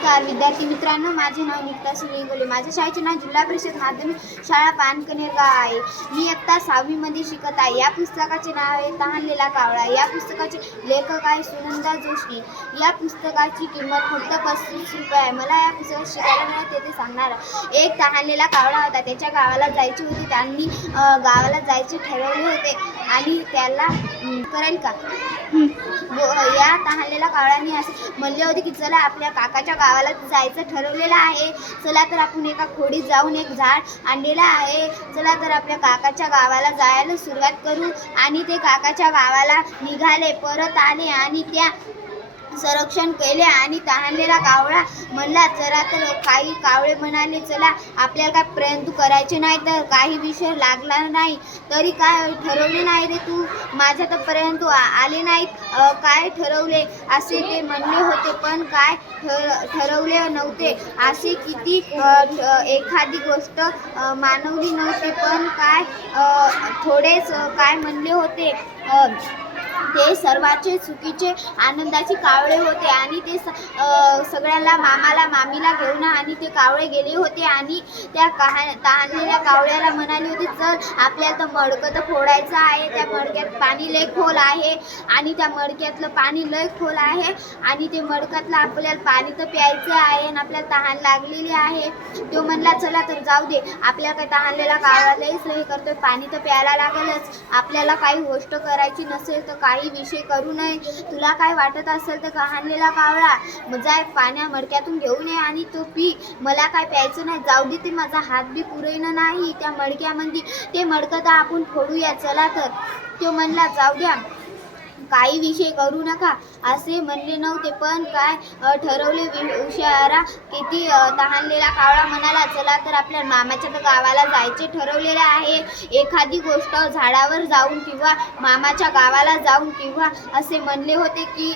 नमस्कार विद्यार्थी मित्रांनो माझे नाव निकिता सुनील गोले. माझ्या शाळेचे नाव जिल्हा परिषद माध्यमिक शाळा पानकनेर गाव आहे. मी इयत्ता सहावीमध्ये शिकत आहे. या पुस्तकाचे नाव आहे तहानलेला कावळा. या पुस्तकाचे लेखक आहे सुनंदा जोशी. या पुस्तकाची किंमत फक्त पस्तीस रुपये आहे. मला या पुस्तकात शिकायला मिळत ते सांगणार एक तहानलेला कावळा होता. त्याच्या गावाला जायचे होते. त्यांनी गावाला जायचे ठरवले होते. आणि त्याला करेल का? या तहानलेल्या कावळ्याने असे म्हणले होते की चला आपल्या काकाच्या गावाला जायचं ठरवलेलं आहे. चला तर आपण एका खोडीत जाऊन एक झाड आणलेलं आहे. चला तर आपल्या काकाच्या गावाला जायला सुरुवात करू. आणि ते काकाच्या गावाला निघाले परत आले आणि त्या संरक्षण केले आणि तहानलेला कावळा म्हणला चला तर काही कावळे म्हणाले चला आपल्याला काय प्रयत्न करायचे नाही तर काही विषय लागला नाही. तरी काय ठरवले नाही रे तू? माझ्या तर पर्यंत आले नाहीत. काय ठरवले? असे ते म्हणले होते पण काय ठर ठरवले नव्हते. असे किती एखादी गोष्ट मानवली नव्हती पण काय थोडेच काय म्हणले होते? ते सर्वाचे चुकीचे आनंदाचे कावळे होते आणि ते स- सगळ्यांना मामाला मामीला घेऊन आणि ते कावळे गेले होते आणि त्या कहा तहानलेल्या कावळ्याला म्हणाले होते चल आपल्याला तर मडकं तर फोडायचं आहे त्या मडक्यात पाणी लय खोल आहे आणि त्या मडक्यातलं पाणी लय खोल आहे आणि ते मडक्यातलं आपल्याला पाणी तर प्यायचं आहे आणि आपल्याला तहान लागलेली आहे. तो म्हणला चला तर जाऊ दे आपल्याला काय तहानलेला कावळा लयच हे करतोय पाणी तर प्यायला लागेलच आपल्याला काही गोष्ट करायची नसेल तर काही विषय करू नये. तुला काय वाटत असेल तर कहाणलेला कावळा जाय पाण्या मडक्यातून घेऊन ये आणि तो पी. मला काय प्यायचं नाही जाऊ दे ते माझा हात बी पुरेना नाही. त्या मडक्यामध्ये ते मडकं तर आपण फोडूया चला तर. तो म्हणला जाऊ द्या. काही विषय करू नका असे म्हणले नव्हते. पण काय ठरवले वि- उशारा किती तहानलेला कावळा म्हणाला चला तर आपल्या मामाच्या तर गावाला जायचे ठरवलेले आहे. एखादी गोष्ट झाडावर जाऊन किंवा मामाच्या गावाला जाऊन किंवा असे म्हणले होते की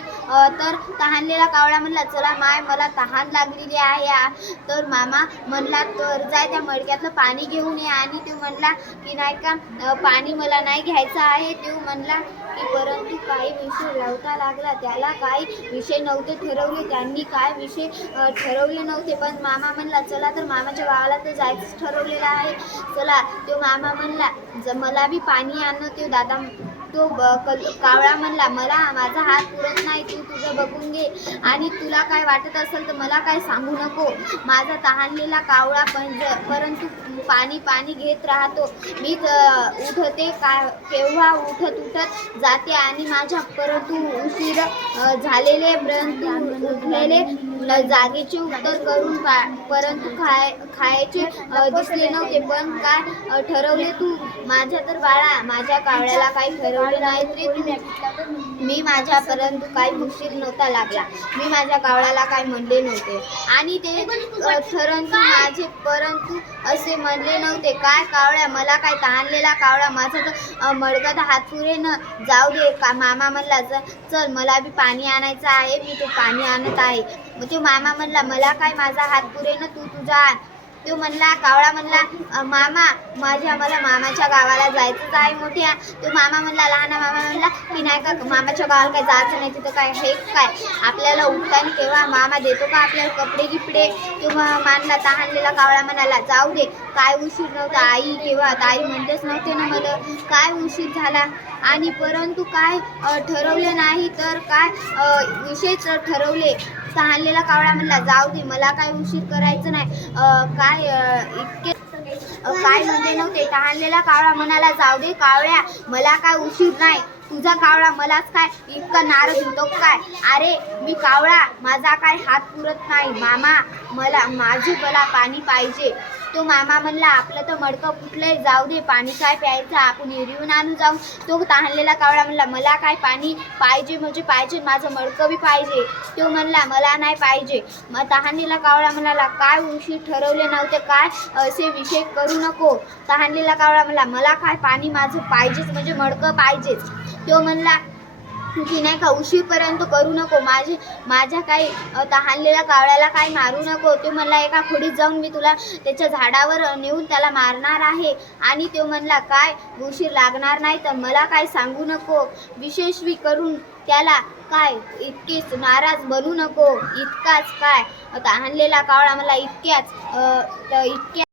तर तहानलेला कावळा म्हणला चला माय मला तहान लागलेली आहे. तर मामा म्हणला तर जाय त्या मडक्यातलं पाणी घेऊन ये. आणि तो म्हणला की नाही का पाणी मला नाही घ्यायचं आहे. तो म्हणला की परंतु काही विषय लावता लागला त्याला काही विषय नव्हते ठरवले त्यांनी काय विषय ठरवले नव्हते. पण मामा म्हणला चला तर मामाच्या गावाला तर जायचं ठरवलेलं आहे. चला. तो मामा म्हणला मला बी पाणी आणणं ते दादा तो ब कल कावळा म्हणला मला माझा हात पुरत नाही तू तुझं बघून घे. आणि तुला काय वाटत असेल तर मला काय सांगू नको. माझा तहानलेला कावळा पण परंतु पाणी पाणी घेत राहतो. मी उठते का केव्हा उठत उठत जाते आणि माझ्या परंतु उशीर झालेले परंतु उठलेले जागेचे उत्तर करून परंतु खाय खायचे दिसले नव्हते. पण काय ठरवले तू? माझ्या तर बाळा माझ्या कावळ्याला काही ठरवले नाही रे तू. मी माझ्या परंतु काही उशीर नव्हता लागला. मी माझ्या कावळ्याला काही म्हणले नव्हते. आणि ते ठरंतु माझे परंतु असे म्हणले नव्हते. काय कावळ्या मला काय तहानलेला कावळा? माझा तर मडगत तर हात पुरे न. जाऊ दे का मामा म्हणला चल मला बी पाणी आणायचं आहे. मी ते पाणी आणत आहे. मग तो मामा म्हणला मला काय माझा हात पुरे ना तू तुझा आण तो म्हणला कावळा म्हणला मामा माझ्या मला मामाच्या गावाला जायचंच आहे मोठ्या. तो मामा म्हणला लहान मामा म्हणला की नाही का मामाच्या गावाला काय जायचं नाही तिथं काय हे काय? आपल्याला उठताना केव्हा मामा देतो का आपल्याला कपडे गिपडे? तो मानला तहानलेला कावळा म्हणाला जाऊ दे काय उशीर नव्हता आई केव्हा ताई म्हणतेच नव्हते ना मला काय उशीर झाला? आणि परंतु काय ठरवले नाही तर काय विशेष विषयच ठरवले तहानलेला कावळा म्हणला जाऊ दे मला काय उशीर करायचं नाही. काय इतके काय म्हणते नव्हते. तहानलेला कावळा म्हणाला जाऊ दे कावळ्या मला काय उशीर नाही. तुझा कावळा मलाच काय इतका नाराज होतो काय? अरे मी कावळा माझा काय हात पुरत नाही. मामा मला माझे मला पाणी पाहिजे. तो मामा म्हणला आपलं तर मडकं फुटलंय जाऊ दे पाणी काय प्यायचं आपण हिरवून आणू जाऊ. तो तहानलेला कावळा म्हणला मला काय पाणी पाहिजे म्हणजे पाहिजे माझं मडकं बी पाहिजे. तो म्हणला मला नाही पाहिजे. मग तहानलेला कावळा म्हणाला काय उशीर ठरवले नव्हते काय असे विषय करू नको. तहानलेला कावळा म्हणला मला काय पाणी माझं पाहिजेच म्हणजे मडकं पाहिजेच. तो म्हणला की नाही का उशीरपर्यंत करू नको. माझे माझ्या काही तहानलेल्या कावळ्याला काही मारू नको. तो म्हणला एका खोडीत जाऊन मी तुला त्याच्या झाडावर नेऊन त्याला मारणार आहे. आणि तो म्हणला काय? उशीर लागणार नाही तर मला काय सांगू नको? विशेषवी करून त्याला काय? इतकेच नाराज बनू नको. इतकाच काय? तहानलेला कावळा मला इतक्याच. इतक्या